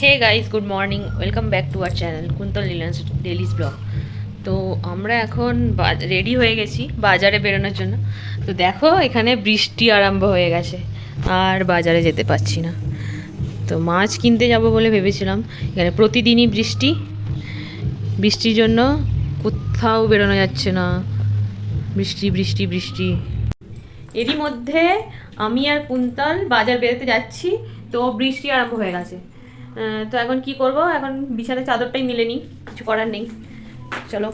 Hey guys, good morning, welcome back to our channel Kuntal লিলন্স dailies blog. তো আমরা এখন রেডি হয়ে গেছি বাজারে বেরোনোর জন্য। তো দেখো এখানে বৃষ্টি আরম্ভ হয়ে গেছে, আর বাজারে যেতে পারছি না। তো মাছ কিনতে যাব বলে ভেবেছিলাম, এখানে প্রতিদিনই বৃষ্টি, বৃষ্টির জন্য কোথাও বেরোনো যাচ্ছে না। বৃষ্টি বৃষ্টি বৃষ্টি। এরই মধ্যে আমি আর কুন্তল বাজার বেরোতে যাচ্ছি, তো বৃষ্টি আরম্ভ হয়ে গেছে। তো এখন কি করব, এখন বিছানার চাদরটাই মিলে নিই, কিছু করার নেই। চলো।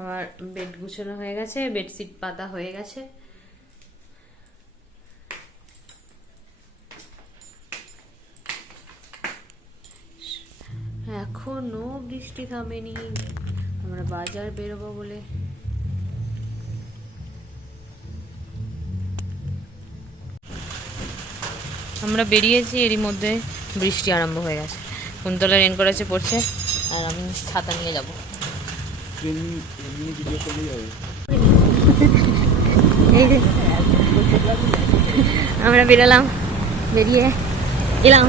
আমার বেড গুছানো হয়ে গেছে, বেডশিট পাতা হয়ে গেছে। এখনো বৃষ্টি থামেনি, আমরা বাজার বেরোবো বলে। আমরা বেরিয়েছি, এরই মধ্যে বৃষ্টি আরম্ভ হয়ে গেছে। কুন্তলা রেন করেছে পড়ছে, আর আমি ছাতা নিয়ে যাবো। এই যে আমরা বেরোলাম, বেরিয়ে এলাম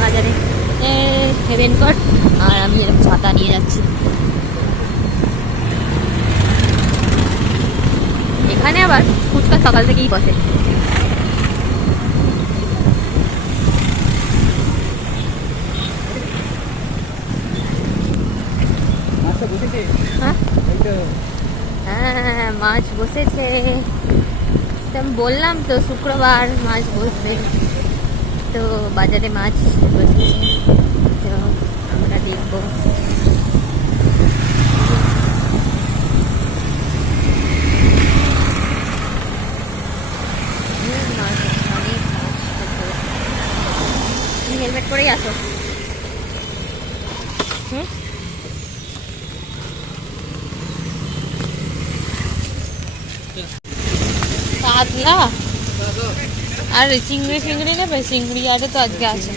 বাজারে। রেনকোট আর আমি এরকম ছাতা নিয়ে যাচ্ছি। এখানে আবার ফুচকা সকাল থেকেই বসে। হ্যাঁ, মাছ বসেছে। আমি বললাম তো শুক্রবার মাছ বসবে, তো বাজারে মাছ বসেছে, তো আমরা দেখবো। হেলমেট পরেই আসো। হুম, কাতলা আর চিংড়ি ফিংড়ি নেবে? চিংড়ি আরে তো আজকে আছে।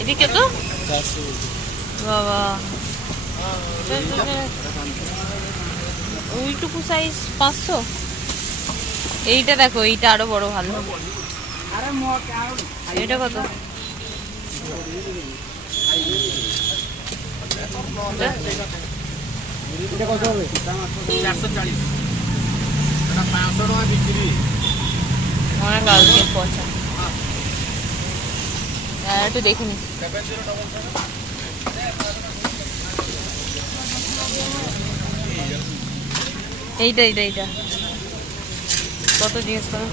এদিকে তো বাবা, ওইটুকু সাইজ 500। এইটা দেখো, এইটা আরো বড়, ভালো। এটা কত? অনেক কালকে পচা, একটু দেখে নি। এইটা এইটা এইটা কত জিজ্ঞেস করো?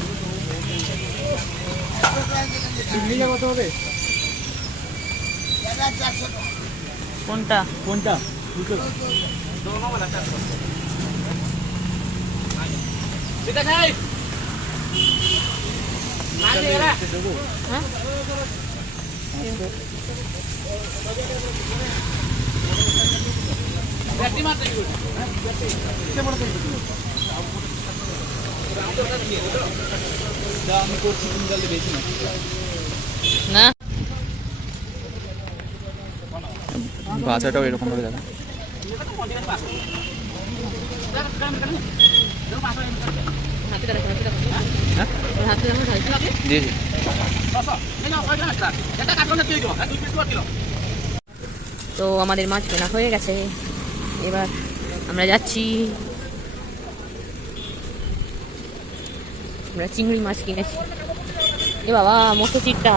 কত হবে? কোনটা কোনটা? না, বাচ্চাটাও এরকম ভাবে দেখা। তো আমাদের মাছ কেনা হয়ে গেছে, এবার আমরা যাচ্ছি। আমরা চিংড়ি মাছ কিনেছি। এ বাবা, মস্ত চিটটা।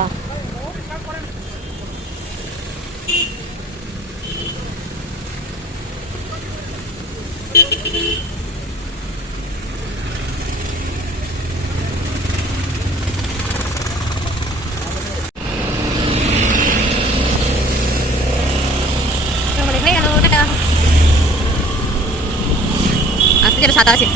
যেটা সাদা আছে।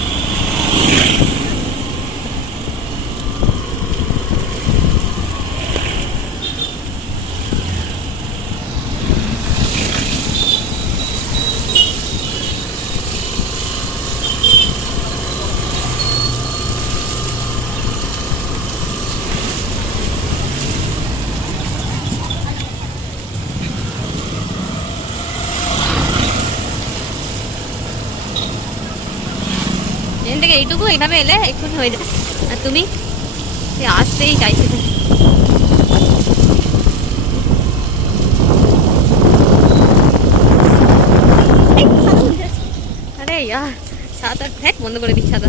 এখান থেকে এইটুকু এইভাবে এলে এক্ষুনি হয়ে যাবে। আর তুমি আসতেই চাইছে তো। আরে ইয়ার ছাতা হ্যাঁ বন্ধ করে দিই ছাতা।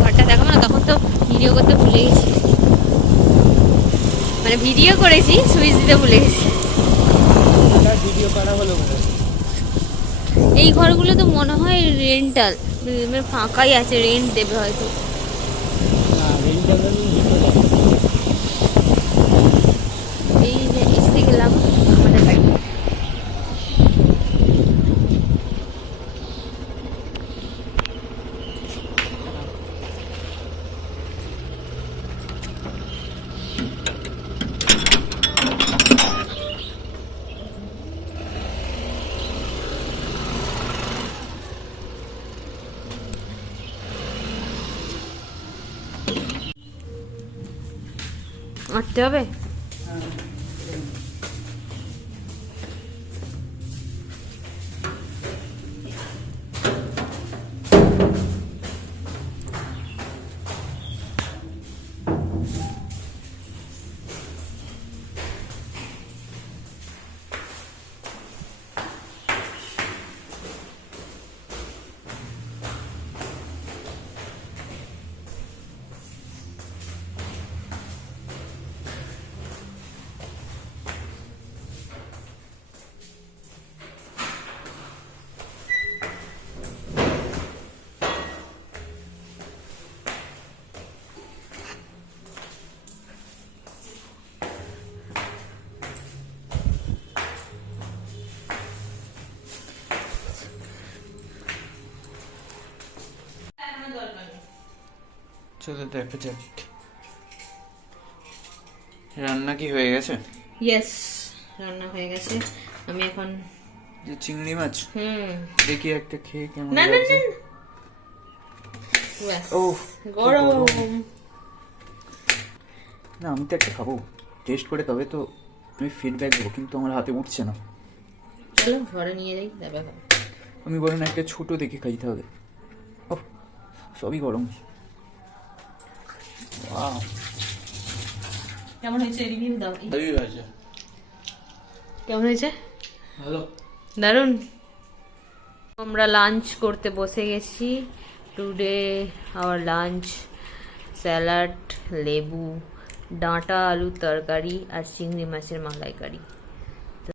ঘরটা দেখো না, তখন তো ভিডিও করতে ভুলে গেছি, মানে ভিডিও করেছি সুইচ দিতে ভুলে গেছি। ভিডিও করা হলো এই ঘরগুলো তো মনে হয় রেন্টাল, মানে ফাঁকাই আছে, রেন্ট দেবে হয়তো। এই যে এসে গেলাম আমাদের বাড়ি। আঁটতে হবে। চলো দেখা যাক রান্না কি হয়ে গেছে। ইয়েস, রান্না হয়ে গেছে। আমি এখন যে চিংড়ি মাছ দেখি একটা খেয়ে কেমন না না লাগছে। না ব্যাস, ওহ, গরম। না আমি তো একটা খাবো, টেস্ট করে তবে তো আমি ফিডব্যাক দেবো, কিন্তু আমার হাতে উঠছে না। চলো ঘরে নিয়ে যাই, তারপর খাবো। আমি বলেন একটা ছোট দেখে খাইতে হবে। ওহ, সবই গরম। ওয়াও, কেমন হয়েছে রিভিউ দাও। হেভি আছে। কেমন হয়েছে? ভালো, দারুণ। আমরা লাঞ্চ করতে বসে গেছি। টুডে আওয়ার লাঞ্চ স্যালাড, লেবু, ডাঁটা আলুর তরকারি আর চিংড়ি মাছের মালাইকারি।